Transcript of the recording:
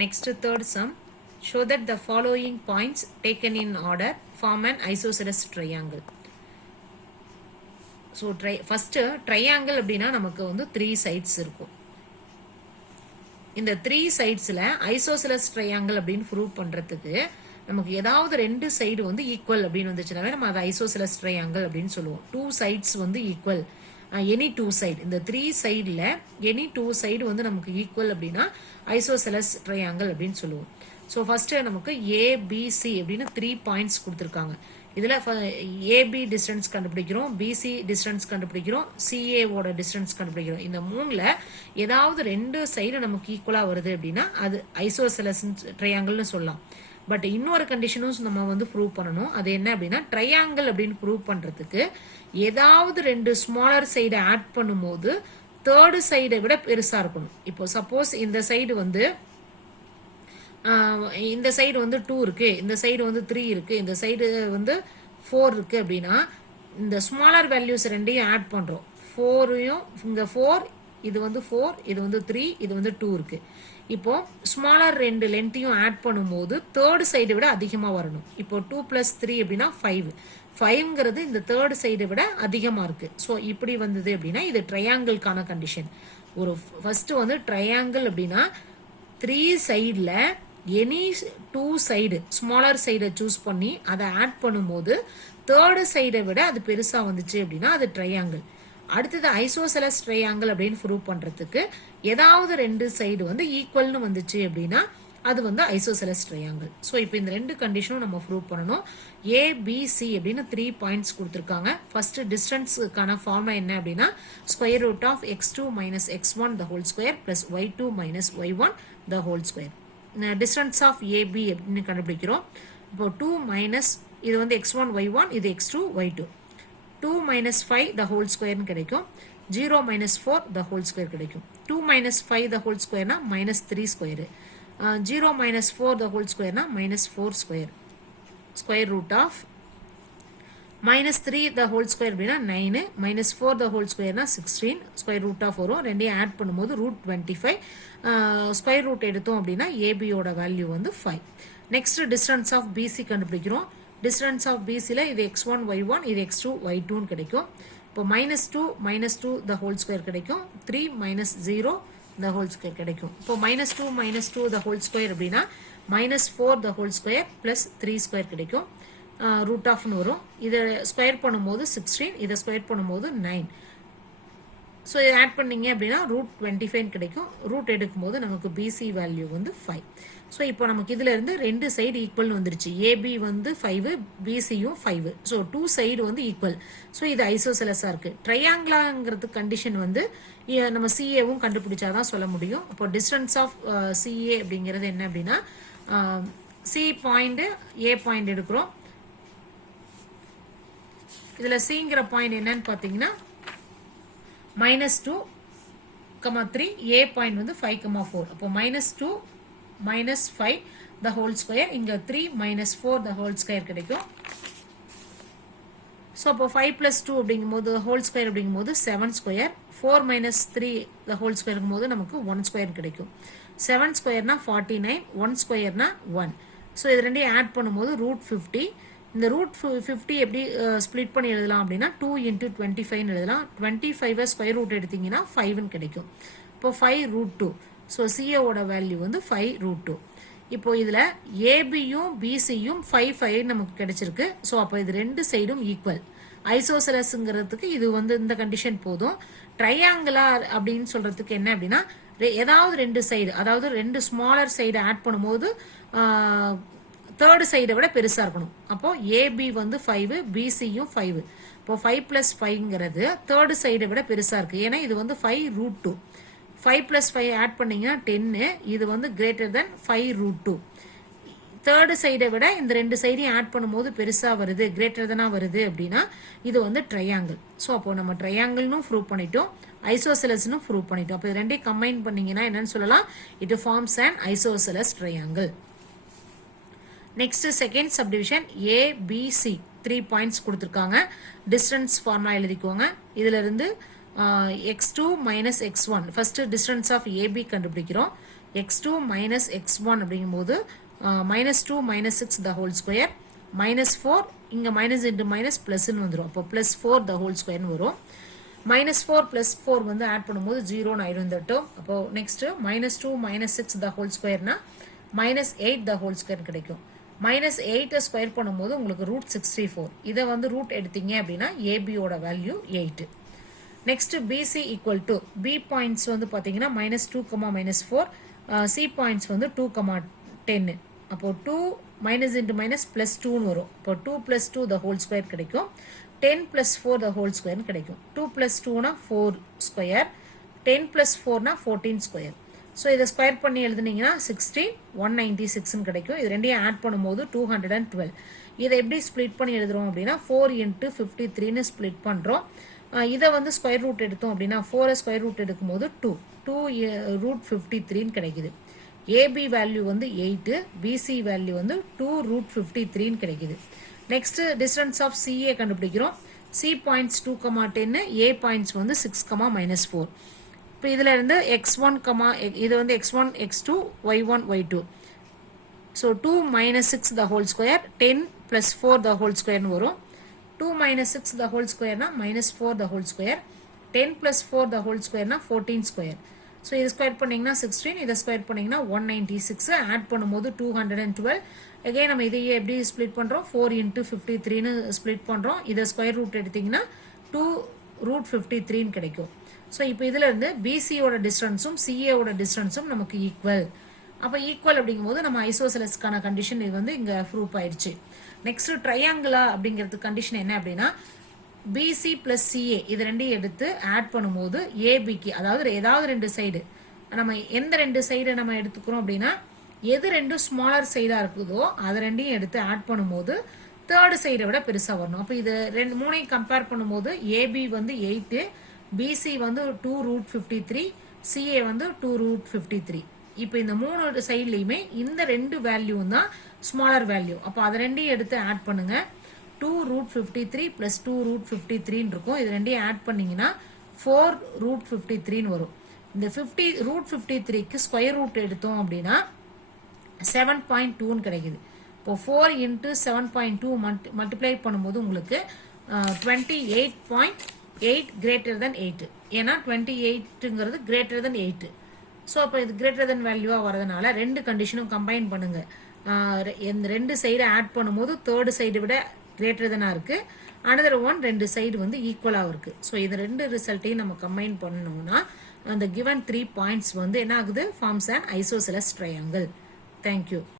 Next third sum, show that the following points taken in order form an isosceles triangle. So first triangle அப்படினா நமக்கு வந்து 3 sides இருக்கும். இந்த 3 sidesல isosceles triangle அப்படினு prove பண்றதுக்கு நமக்கு ஏதாவது ரெண்டு சைடு வந்து ஈக்குவல் அப்படின்னு வந்துச்சுனாவே நம்ம அதை ஐசோசெலஸ் ட்ரையாங்கிள் அப்படின்னு சொல்லுவோம். 2 sides வந்து ஈக்குவல், எனி 2 சைடு, இந்த 3 சைடில் எனி 2 சைடு வந்து நமக்கு ஈக்குவல் அப்படின்னா ஐசோசெலஸ் ட்ரையாங்கிள் அப்படின்னு சொல்லுவோம். ஸோ ஃபஸ்ட்டு நமக்கு ஏபிசி அப்படின்னு 3 பாயிண்ட்ஸ் கொடுத்துருக்காங்க. இதில் ஏபி டிஸ்டன்ஸ் கண்டுபிடிக்கிறோம், பிசி டிஸ்டன்ஸ் கண்டுபிடிக்கிறோம், சிஏவோட டிஸ்டன்ஸ் கண்டுபிடிக்கிறோம். இந்த மூணில் ஏதாவது ரெண்டு சைடு நமக்கு ஈக்குவலாக வருது அப்படின்னா அது ஐசோசெலஸ் ட்ரையாங்கிள்னு சொல்லலாம். பட் இன்னொரு கண்டிஷனும் நம்ம வந்து ப்ரூவ் பண்ணணும். அது என்ன அப்படின்னா ட்ரையாங்கிள் அப்படின்னு ப்ரூவ் பண்ணுறதுக்கு ஏதாவது ரெண்டு ஸ்மாலர் சைடை ஆட் பண்ணும்போது தேர்டு சைடை விட பெருசாக இருக்கணும். இப்போ சப்போஸ் இந்த சைடு வந்து இந்த சைடு வந்து 2 இருக்கு, இந்த சைடு வந்து 3 இருக்கு, இந்த சைடு வந்து 4 இருக்கு அப்படின்னா இந்த ஸ்மாலர் வேல்யூஸ் ரெண்டையும் ஆட் பண்ணுறோம். 4யும் இங்கே 4, இது வந்து 4, இது வந்து 3, இது வந்து 2 இருக்கு. இப்போ ஸ்மாலர் ரெண்டு லென்த்தையும் ஆட் பண்ணும்போது தேர்டு சைடை விட அதிகமாக வரணும். இப்போ 2 + 3 அப்படின்னா 5. 5ங்கிறது இந்த தேர்டு சைடை விட அதிகமாக இருக்கு. ஸோ இப்படி வந்தது அப்படின்னா இது ட்ரையாங்கிள்கான கண்டிஷன். ஒரு ஃபர்ஸ்ட் வந்து ட்ரையாங்கிள் அப்படின்னா 3 சைடில் எனி 2 சைடு ஸ்மாலர் சைடை சூஸ் பண்ணி அதை ஆட் பண்ணும்போது தேர்டு சைடை விட அது பெருசாக வந்துச்சு அப்படின்னா அது ட்ரையாங்கிள். அடுத்தது ஐசோசெலஸ் ட்ரையாங்கிள் அப்படின்னு ப்ரூவ் பண்ணுறதுக்கு ஏதாவது ரெண்டு சைடு வந்து ஈக்குவல்னு வந்துச்சு அப்படின்னா அது வந்து ஐசோசெலஸ் ட்ரையாங்கிள். ஸோ இப்போ இந்த ரெண்டு கண்டிஷனும் நம்ம ப்ரூவ் பண்ணணும். ஏபிசி அப்படின்னு 3 பாயிண்ட்ஸ் கொடுத்துருக்காங்க. ஃபர்ஸ்ட் டிஸ்டன்ஸுக்கான ஃபார்முலா என்ன அப்படின்னா √(x2 - x1) the whole square plus y2 - y1 the whole square. Distance of AB அப்படின்னு கண்டுபிடிக்கிறோம். இப்போ 2 மைனஸ் இது வந்து x1 y1, இது x2 y2. 2 - 5 the whole square கிடைக்கும். 0 - 4 the whole square கிடைக்கும். 2 - 5 the whole square னா -3 square. 0 - 4 the whole square னா -4 square. Square root of -3 the whole square அப்படின்னா 9, -4 the whole square னா 16. ஸ்கொயர் ரூட் ஆஃப் வரும். ரெண்டையும் ஆட் பண்ணும்போது √25. ஸ்கொயர் ரூட் எடுத்தோம் அப்படின்னா ஏபியோட வேல்யூ வந்து 5. நெக்ஸ்ட் டிஸ்டன்ஸ் ஆஃப் பிசி கண்டுபிடிக்கிறோம். டிஸ்டன்ஸ் ஆஃப் பிசியில் இது x1 y1, இது x2 y2 கிடைக்கும். இப்போ -2 the whole square கிடைக்கும். 3 - 0 the whole square கிடைக்கும். இப்போ -2 the whole square அப்படின்னா -4 the whole square plus 3 square கிடைக்கும். ரூட் ஆஃப்னு வரும். இதை ஸ்கொயர் பண்ணும்போது 16, இதை ஸ்கொயர் பண்ணும்போது 9. ஸோ இதை ஆட் பண்ணிங்க அப்படின்னா √25 கிடைக்கும். ரூட் எடுக்கும்போது நமக்கு பிசி வேல்யூ வந்து 5. ஸோ இப்போ நமக்கு இதில் இருந்து ரெண்டு சைடு ஈக்குவல்னு வந்துருச்சு. ஏபி வந்து 5, பிசியும் 5. ஸோ 2 சைடு வந்து ஈக்குவல். ஸோ இது ஐசோசெலஸாக இருக்குது. ட்ரையாங்கிளாங்கிறது கண்டிஷன் வந்து நம்ம சிஏவும் கண்டுபிடிச்சாதான் சொல்ல முடியும். அப்போ டிஸ்டன்ஸ் ஆஃப் சிஏ அப்படிங்கிறது என்ன அப்படின்னா சி பாயிண்ட் ஏ பாயிண்ட் எடுக்கிறோம். இதில் சிங்கிற பாயிண்ட் என்னன்னு பார்த்தீங்கன்னா -2, 3, ஏ பாயிண்ட் வந்து 5, 4. அப்போ -2 - 5 the whole square, இங்கே 3 - 4 the whole square கிடைக்கும். ஸோ அப்போ 5 + 2 அப்படிங்கும்போது ஹோல் ஸ்கொயர் அப்படிங்கும்போது 7 ஸ்கொயர். 4 - 3 the whole square இருக்கும்போது நமக்கு 1 ஸ்கொயர் கிடைக்கும். 7 ஸ்கொயர்னா 49, 1 ஸ்கொயர்னா 1. ஸோ இது ரெண்டையும் ஆட் பண்ணும்போது √50. இந்த √50 எப்படி ஸ்ப்ளிட் பண்ணி எழுதலாம் அப்படின்னா 2 × 25 எழுதலாம். 25 ஸ்கொயர் ரூட் எடுத்தீங்கன்னா 5 கிடைக்கும். இப்போ 5√2. ஸோ சிஏவோட வேல்யூ வந்து 5√2. இப்போ இதில் ஏபியும் பிசியும் 5 நமக்கு கிடைச்சிருக்கு. ஸோ அப்போ இது ரெண்டு சைடும் ஈக்குவல். ஐசோசெலஸ்ங்கிறதுக்கு இது வந்து இந்த கண்டிஷன் போதும். ட்ரையாங்கிளா அப்படின்னு சொல்றதுக்கு என்ன அப்படின்னா ஏதாவது ரெண்டு சைடு, அதாவது ரெண்டு ஸ்மாலர் சைடு ஆட் பண்ணும்போது தேர்டு சைடை விட பெருசாக இருக்கணும். அப்போ ஏபி வந்து 5, பிசியும் 5. இப்போ 5 + 5ங்கிறது தேர்டு சைடை விட பெருசாக இருக்குது. ஏன்னா இது வந்து 5√2. 5 + 5 ஆட் பண்ணிங்கன்னா 10. இது வந்து கிரேட்டர் தென் 5√2. தேர்டு சைடை விட இந்த ரெண்டு சைடையும் ஆட் பண்ணும்போது பெருசாக வருது, கிரேட்டர் தெனாக வருது அப்படின்னா இது வந்து ட்ரையாங்கிள். ஸோ அப்போ நம்ம ட்ரையாங்கிள்னும் ப்ரூவ் பண்ணிட்டோம், ஐசோசெலஸ்னும் ப்ரூவ் பண்ணிட்டோம். அப்போ இது ரெண்டையும் கம்பைன் பண்ணிங்கன்னா என்னன்னு சொல்லலாம், it forms an isosceles triangle. Next second subdivision ABC 3 points கொடுத்துருக்காங்க. டிஸ்டன்ஸ் ஃபார்முலா எழுதிக்கோங்க. இதில் இருந்து x2 - x1 first distance of AB கண்டுபிடிக்கிறோம். x2 minus x1 அப்படிங்கும்போது -2 minus 6 the whole square -4 இங்க minus into minus plusன்னு வந்துரும். அப்போ +4 the whole square வரும். -4 plus 4 வந்து ஆட் பண்ணும்போது 0 ஆயிடும் இந்த டேர்ம். அப்போ next -2 minus 6 the whole squareனா -8 the whole square கிடைக்கும். -8 ஸ்கொயர் பண்ணும்போது உங்களுக்கு √64. இதை வந்து ரூட் எடுத்தீங்க அப்படின்னா ஏபியோட value 8. Next PC equal to B points வந்து பார்த்தீங்கன்னா -2, -4, சி பாயிண்ட்ஸ் வந்து 2, 10. அப்போ 2 மைனஸ் இன்ட்டு மைனஸ் ப்ளஸ் 2ன்னு வரும். இப்போ 2 + 2 த ஹோல் ஸ்கொயர் கிடைக்கும். 10 + 4 த ஹோல் ஸ்கொயர்னு கிடைக்கும். 2 + 2னா 4 ஸ்கொயர், 10 + 4னா 14 ஸ்கொயர். ஸோ இதை ஸ்கொயர் பண்ணி எழுதுனீங்கன்னா 16, 196ன்னு கிடைக்கும். இது ரெண்டையும் ஆட் பண்ணும்போது 212. இதை எப்படி ஸ்ப்ளிட் பண்ணி எழுதுறோம் அப்படின்னா 4 × 53ன்னு ஸ்ப்ளிட் பண்ணுறோம். இதை வந்து ஸ்கொயர் ரூட் எடுத்தோம் அப்படின்னா 4 ஸ்கொயர் ரூட் எடுக்கும்போது 2 √53ன்னு கிடைக்குது. ஏபி வேல்யூ வந்து 8, பிசி வேல்யூ வந்து 2 √53ன்னு கிடைக்குது. நெக்ஸ்ட் டிஸ்டன்ஸ் ஆஃப் சிஏ கண்டுபிடிக்கிறோம். சி பாயிண்ட்ஸ் 2, 10, ஏ பாயிண்ட்ஸ் வந்து 6, -4. இப்போ இதில் இருந்து x1, இது வந்து x1, x2, y1, y2. So 2 - 6 the whole square, 10 + 4 the whole ஸ்கொயர்னு வரும். 2 - 6 த ஹோல் ஸ்கொயர்னா -4 the whole square, 10 + 4 the whole ஸ்கொயர்னா 14 ஸ்கொயர். ஸோ இது ஸ்கொயர் பண்ணிங்கன்னா 16, இதை ஸ்கொயர் பண்ணிங்கன்னா 196, ஆட் பண்ணும்போது 212. அகைன் நம்ம இதையே எப்படி ஸ்ப்ளிட் பண்ணுறோம், 4 × 53ன்னு ஸ்ப்ளிட் பண்ணுறோம். இதை ஸ்கொயர் ரூட் எடுத்திங்கன்னா 2 √53ன்னு கிடைக்கும். ஸோ இப்போ இதில் இருந்து பிசியோட டிஸ்டன்ஸும் சிஏவோட டிஸ்டன்ஸும் நமக்கு ஈக்குவல். அப்போ ஈக்குவல் அப்படிங்கும்போது நம்ம ஐசோசெலஸ்க்கான கண்டிஷன் இது வந்து இங்கே ப்ரூஃப் ஆயிடுச்சு. நெக்ஸ்ட் ட்ரையாங்குலா அப்படிங்கிறது கண்டிஷன் என்ன அப்படின்னா பிசி + சிஏ இது ரெண்டையும் எடுத்து ஆட் பண்ணும்போது ஏபிக்கு, அதாவது ஏதாவது ரெண்டு சைடு, நம்ம எந்த ரெண்டு சைடு நம்ம எடுத்துக்கிறோம் அப்படின்னா எது ரெண்டும் ஸ்மாலர் சைடாக இருக்குதோ அதை ரெண்டையும் எடுத்து ஆட் பண்ணும்போது தேர்டு சைடை விட பெருசாக வரணும். அப்போ இது மூணையும் கம்பேர் பண்ணும்போது ஏபி வந்து 8, பிசி வந்து 2 √53, சிஏ வந்து 2 √53. இப்போ இந்த மூணு சைட்லையுமே இந்த ரெண்டு வேல்யூ தான் ஸ்மாலர் வேல்யூ. அப்போ அதை ரெண்டையும் எடுத்து ஆட் பண்ணுங்க. 2 √53 + 2 √53 இருக்கும். இது ரெண்டையும் ஆட் பண்ணீங்கன்னா 4 √53ன்னு வரும். இந்த 50 √53க்கு ஸ்கொயர் ரூட் எடுத்தோம் அப்படின்னா 7.2ன்னு கிடைக்குது. இப்போ 4 × 7.2 மல்டிப்ளை பண்ணும்போது உங்களுக்கு 28.8 greater than 8. ஏன்னா 28ங்கிறது greater than 8. ஸோ அப்போ இது greater than வேல்யூவாக வரதுனால ரெண்டு கண்டிஷனும் கம்பைன் பண்ணுங்க. இந்த ரெண்டு சைடு ஆட் பண்ணும்போது தேர்டு சைடு விட greater than இருக்கு. another one ரெண்டு சைடு வந்து ஈக்குவலாக இருக்கு. ஸோ இது ரெண்டு ரிசல்ட்டையும் நம்ம கம்பைன் பண்ணோம்னா அந்த given 3 பாயிண்ட்ஸ் வந்து என்ன ஆகுது, forms an isosceles triangle. Thank you.